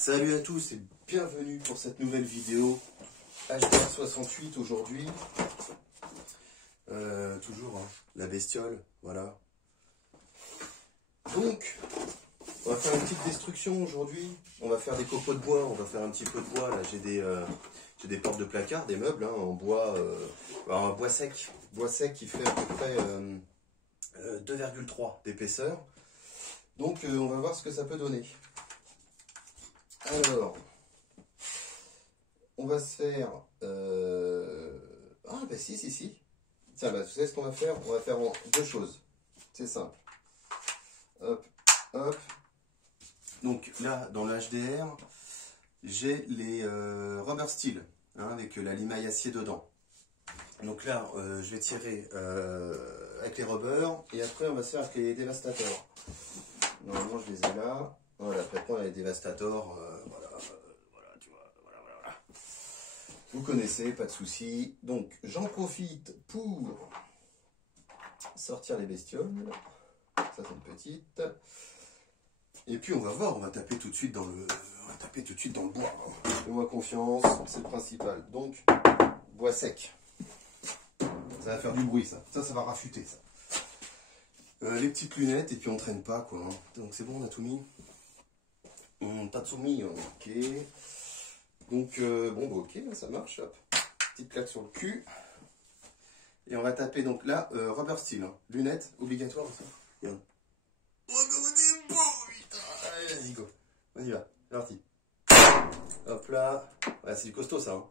Salut à tous et bienvenue pour cette nouvelle vidéo HDR68 aujourd'hui. Toujours hein, la bestiole, voilà. Donc, on va faire une petite destruction aujourd'hui. On va faire des copeaux de bois, on va faire un petit peu de bois. Là, j'ai des portes de placard, des meubles hein, en bois, un bois sec qui fait à peu près 2,3 d'épaisseur. Donc, on va voir ce que ça peut donner. Alors, on va se faire... Ah, bah si. Tiens, bah, vous savez ce qu'on va faire? On va faire en deux choses. C'est simple. Hop, hop. Donc là, dans le HDR, j'ai les rubber steel, hein, avec la limaille acier dedans. Donc là, je vais tirer avec les rubbers, et après on va se faire avec les dévastateurs. Normalement, je les ai là. Voilà, après on a les dévastateurs, voilà, tu vois, voilà. Vous connaissez, pas de souci. Donc, j'en profite pour sortir les bestioles. Ça, c'est une petite. Et puis, on va voir, on va taper tout de suite dans le, bois. Fais-moi confiance, c'est le principal. Donc, bois sec. Ça va faire du bruit, ça. Ça va rafuter, ça. Les petites lunettes, et puis on traîne pas, quoi. Hein. Donc, c'est bon, on a tout mis. Pas de soumis, ok. Donc, bon, bah, ok, ça marche, hop. Petite claque sur le cul. Et on va taper, donc là, rubber steel, hein. Lunettes, obligatoire aussi. Regarde. Oh, comme on est beau, putain. Allez, vas-y, go. On y va, c'est parti. Hop là. Ouais, c'est du costaud, ça. Hein.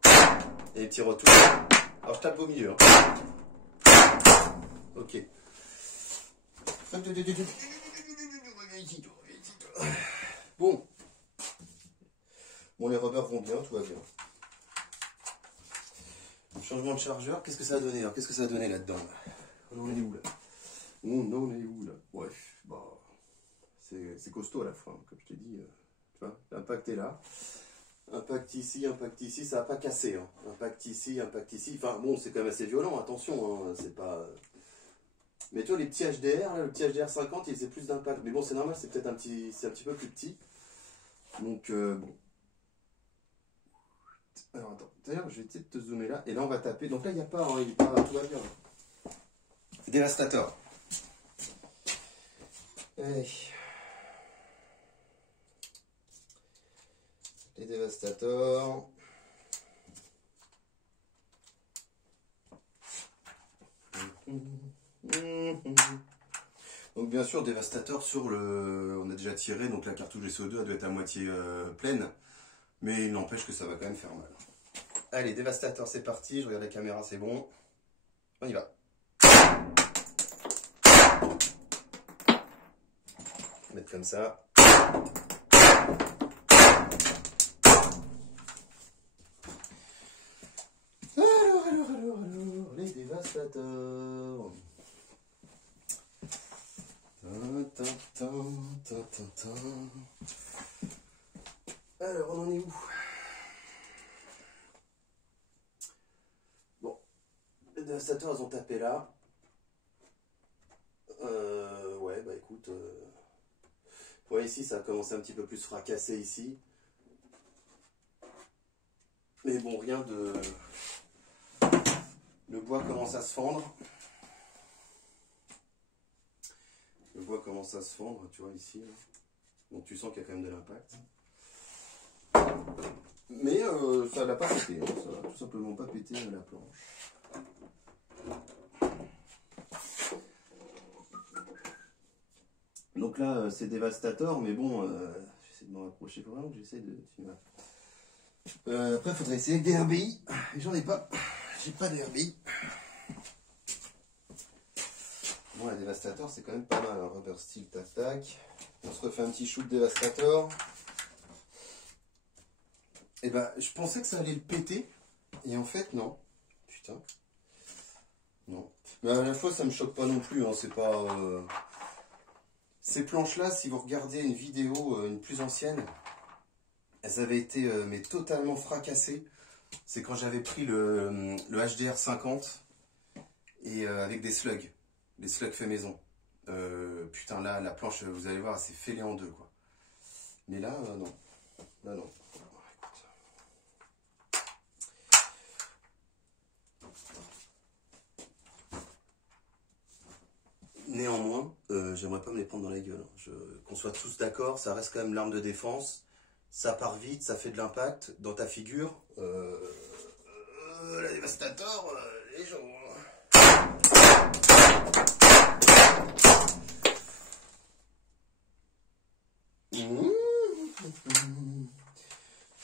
Et les petits retours. Alors, je tape au milieu. Hein. Ok. Bon. Bon, les rubbers vont bien, tout va bien. Changement de chargeur, qu'est-ce que ça a donné? Alors, qu'est-ce que ça a donné là-dedans? On est où là? On est où là? Bref, bah, c'est costaud à la fin, comme je t'ai dit. Tu vois, l'impact est là. Impact ici, ça n'a pas cassé. Hein. Impact ici. Enfin, bon, c'est quand même assez violent, attention, hein, c'est pas. Mais tu vois, les petits HDR, là, le petit HDR 50, il faisait plus d'impact. Mais bon, c'est normal, c'est peut-être un petit peu plus petit. Donc, bon. Alors attends, d'ailleurs je vais essayer de te zoomer là, et là on va taper, donc là il n'y a pas, hein, il est pas, tout va bien. Dévastateur. Allez. Les dévastateurs. Donc bien sûr dévastateur sur le, on a déjà tiré, donc la cartouche de CO2 elle doit être à moitié pleine, mais il n'empêche que ça va quand même faire mal. Allez, dévastateur, c'est parti. Je regarde la caméra, c'est bon. On y va. On va mettre comme ça. Alors, les dévastateurs. Alors, on en est où? Les dévastateurs, ils ont tapé là. Ouais, bah écoute. Ouais, ici, ça a commencé un petit peu plus fracassé ici. Mais bon, rien de... Le bois commence à se fendre. Le bois commence à se fendre, tu vois, ici. Là. Donc tu sens qu'il y a quand même de l'impact. Mais ça l'a pas pété. Hein. Ça n'a tout simplement pas pété à la planche. Donc là, c'est dévastateur, mais bon, j'essaie de m'en rapprocher. Il faut vraiment que j'essaie de... après, il faudrait essayer des RBI. J'en ai pas. J'ai pas de RBI. Bon, la dévastateur, c'est quand même pas mal. Hein. Rubber steel, tac, tac. On se refait un petit shoot dévastateur. Et ben, je pensais que ça allait le péter. Et en fait, non. Putain. Non. Mais à la fois, ça me choque pas non plus. Hein. C'est pas... Ces planches-là, si vous regardez une vidéo, une plus ancienne, elles avaient été mais totalement fracassées. C'est quand j'avais pris le HDR 50 et avec des slugs. Les slugs fait maison. Putain, là, la planche, vous allez voir, elle s'est fêlée en deux, quoi. Mais là, non. Là, non. j'aimerais pas me les prendre dans la gueule. Qu'on soit tous d'accord, ça reste quand même l'arme de défense. Ça part vite, ça fait de l'impact dans ta figure. La Dévastator, les gens.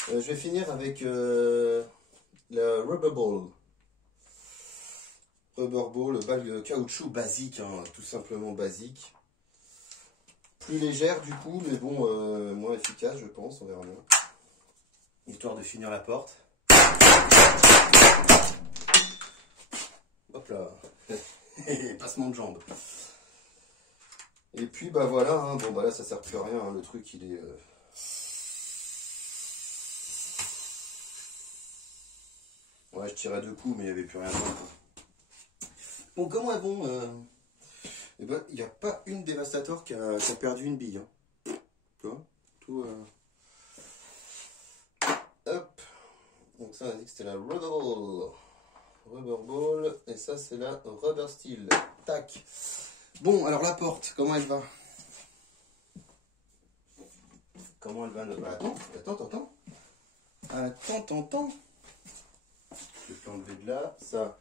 Je vais finir avec la Rubber Ball. Rubber Ball, balle de caoutchouc basique, hein, tout simplement basique. Plus légère du coup, mais bon, moins efficace je pense, on verra bien. Histoire de finir la porte. Hop là. Passement de jambes. Et puis bah voilà, hein, bon bah là ça sert plus à rien, hein, le truc il est... Ouais, je tirais 2 coups mais il n'y avait plus rien d'autre. Bon, comment elles vont eh ben, il n'y a pas une Dévastator qui a perdu une bille. Hein. Tu vois tout, Hop. Donc ça, on a dit que c'était la Rubber Ball. Rubber Ball. Et ça, c'est la Rubber Steel. Tac. Bon, alors la porte, comment elle va? Comment elle va? Attends. Attends. Je vais l'enlever de là. Ça.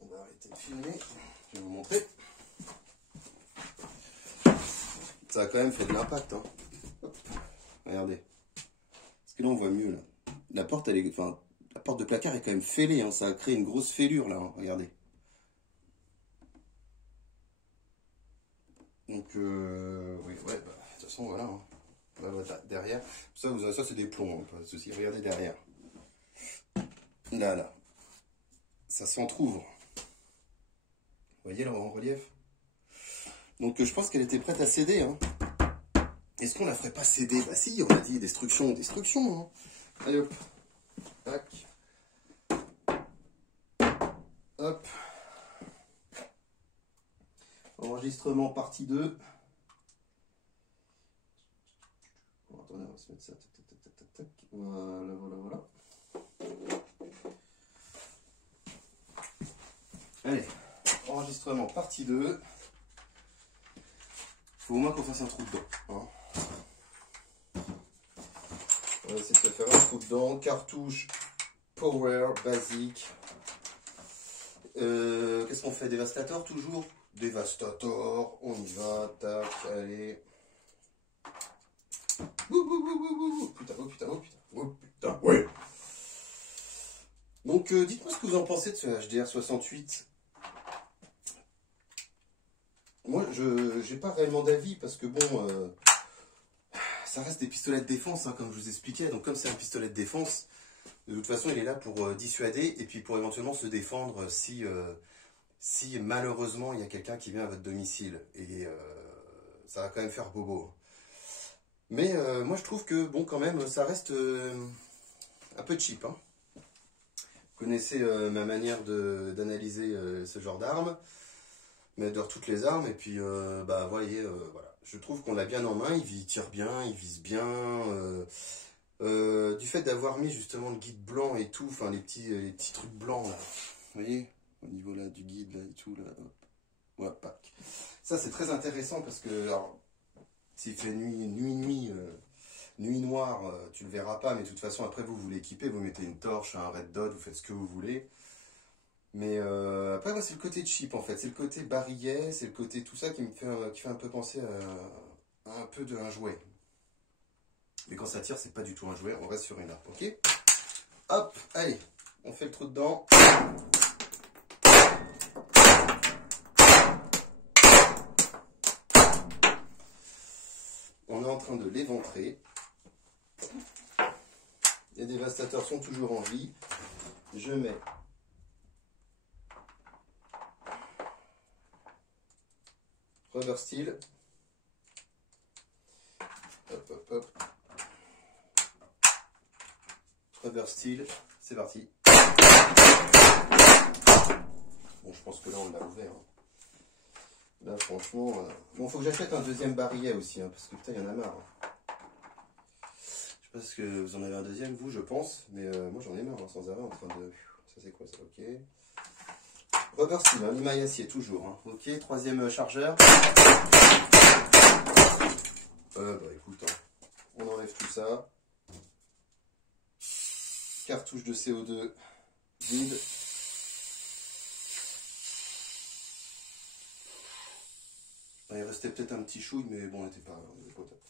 On va arrêter de filmer. Je vais vous montrer. Ça a quand même fait de l'impact. Hein. Regardez. Parce que là, on voit mieux. Là. La porte, elle est, enfin, la porte de placard est quand même fêlée. Hein. Ça a créé une grosse fêlure là. Hein. Regardez. Donc, oui, ouais, bah, de toute façon, voilà. Hein. Là, voilà, derrière. Ça c'est des plombs. Hein, pas de souci. Regardez derrière. Là. Ça s'entrouvre. Vous voyez là en relief. Donc je pense qu'elle était prête à céder. Hein. Est-ce qu'on la ferait pas céder? Bah si, on a dit destruction. Hein. Allez hop. Tac. Hop. Enregistrement partie 2. Bon, attendez, on va se mettre ça. Tac. Voilà. Allez. Enregistrement partie 2. Faut au moins qu'on fasse un trou dedans. Hein. On va essayer de se faire un trou dedans. Cartouche Power basique. Qu'est-ce qu'on fait? Dévastator toujours? Dévastator. On y va. Tac. Allez. Putain. Ouais. Donc dites-moi ce que vous en pensez de ce HDR 68. Moi, je n'ai pas réellement d'avis parce que bon, ça reste des pistolets de défense, hein, comme je vous expliquais. Donc, comme c'est un pistolet de défense, de toute façon, il est là pour dissuader et puis pour éventuellement se défendre si malheureusement il y a quelqu'un qui vient à votre domicile. Et ça va quand même faire bobo. Mais moi, je trouve que bon, quand même, ça reste un peu cheap. Hein. Vous connaissez ma manière d'analyser ce genre d'armes. Mais adore toutes les armes et puis bah voyez voilà, je trouve qu'on l'a bien en main, il tire bien, il vise bien, du fait d'avoir mis justement le guide blanc et tout, enfin les petits trucs blancs là, vous voyez, au niveau là du guide là et tout là, hop. Ouais, pack. Ça c'est très intéressant parce que alors s'il fait nuit noire, tu le verras pas, mais de toute façon après vous l'équipez, vous mettez une torche, un red dot, vous faites ce que vous voulez. Mais après, moi, c'est le côté cheap, en fait. C'est le côté barillet, c'est le côté tout ça qui fait un peu penser à un peu d'un jouet. Mais quand ça tire, c'est pas du tout un jouet. On reste sur une arme, ok? Hop, allez, on fait le trou dedans. On est en train de l'éventrer. Les dévastateurs sont toujours en vie. Je mets... Rubber Steel. Hop. Rubber Steel. C'est parti. Bon, je pense que là, on l'a ouvert. Hein. Là, franchement... Bon, faut que j'achète un deuxième barillet aussi, hein, parce que putain, il y en a marre. Hein. Je sais pas si vous en avez un deuxième, vous, je pense. Mais moi, j'en ai marre, hein, sans arrêt, en train de... Ça, c'est quoi, ça? Ok. Rubber steel, hein, limaille acier, toujours. Hein. Ok, troisième chargeur. Bah écoute, hein, on enlève tout ça. Cartouche de CO2 vide. Il restait peut-être un petit chouille, mais bon, on n'était pas au top.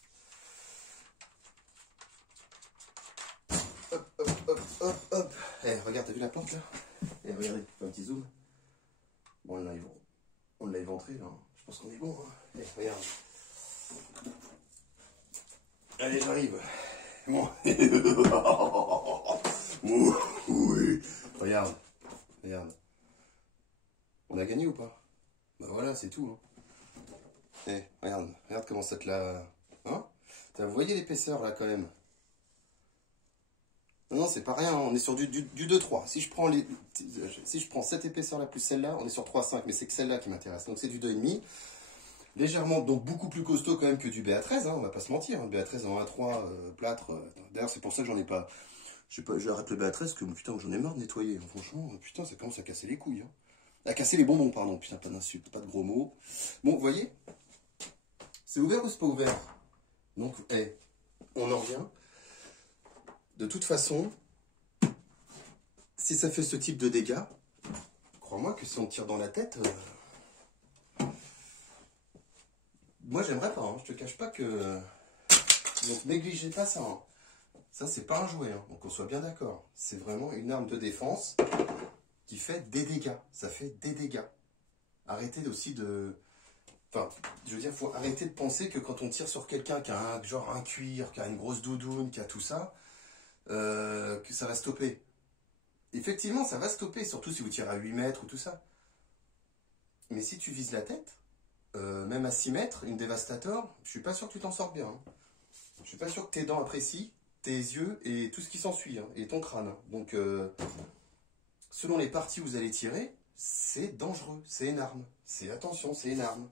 Hop, hop, hop, hop, hop. Eh, regarde, t'as vu la plante là? Eh, regardez, un petit zoom. Bon, on l'a éventré là. Je pense qu'on est bon. Hein. Eh, regarde. Allez, j'arrive. Bon. Oui. Regarde. Regarde. On a gagné ou pas? Bah voilà, c'est tout. Hein. Eh, regarde. Regarde comment ça te l'a... Hein? Vous voyez l'épaisseur là quand même? Non, c'est pas rien, on est sur du 2-3. Si je prends cette épaisseur là plus celle-là, on est sur 3,5, mais c'est que celle-là qui m'intéresse. Donc c'est du 2,5. Légèrement, donc beaucoup plus costaud quand même que du BA13, hein, on va pas se mentir. Hein, BA13 en 1,3 plâtre. D'ailleurs, c'est pour ça que j'en ai pas. J'arrête le BA13 que putain, j'en ai marre de nettoyer. Hein, franchement, putain, ça commence à casser les couilles. Hein. À casser les bonbons, pardon. Putain, pas d'insultes, pas de gros mots. Bon, vous voyez? C'est ouvert ou c'est pas ouvert? Donc, on en revient. De toute façon, si ça fait ce type de dégâts, crois-moi que si on tire dans la tête, moi j'aimerais pas, hein. Je te cache pas que... Donc négligez pas ça. Hein. Ça c'est pas un jouet, hein. Donc on soit bien d'accord. C'est vraiment une arme de défense qui fait des dégâts. Ça fait des dégâts. Arrêtez aussi de... Enfin, je veux dire, faut arrêter de penser que quand on tire sur quelqu'un qui a genre un cuir, qui a une grosse doudoune, qui a tout ça, que ça va stopper. Effectivement, ça va stopper, surtout si vous tirez à 8 mètres ou tout ça. Mais si tu vises la tête, même à 6 mètres, une dévastator, je suis pas sûr que tu t'en sors bien. Hein. Je suis pas sûr que tes dents apprécient, tes yeux et tout ce qui s'ensuit, hein, et ton crâne. Hein. Donc, selon les parties où vous allez tirer, c'est dangereux, c'est une arme. Attention, c'est une arme.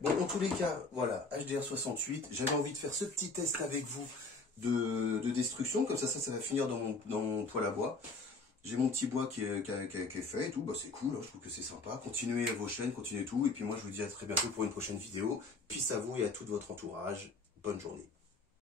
Bon, dans tous les cas, voilà, HDR 68, j'avais envie de faire ce petit test avec vous de destruction, comme ça va finir dans mon poêle à bois. J'ai mon petit bois qui est fait et tout, bah c'est cool, hein, je trouve que c'est sympa. Continuez vos chaînes, continuez tout, et puis moi je vous dis à très bientôt pour une prochaine vidéo. Peace à vous et à tout votre entourage, bonne journée.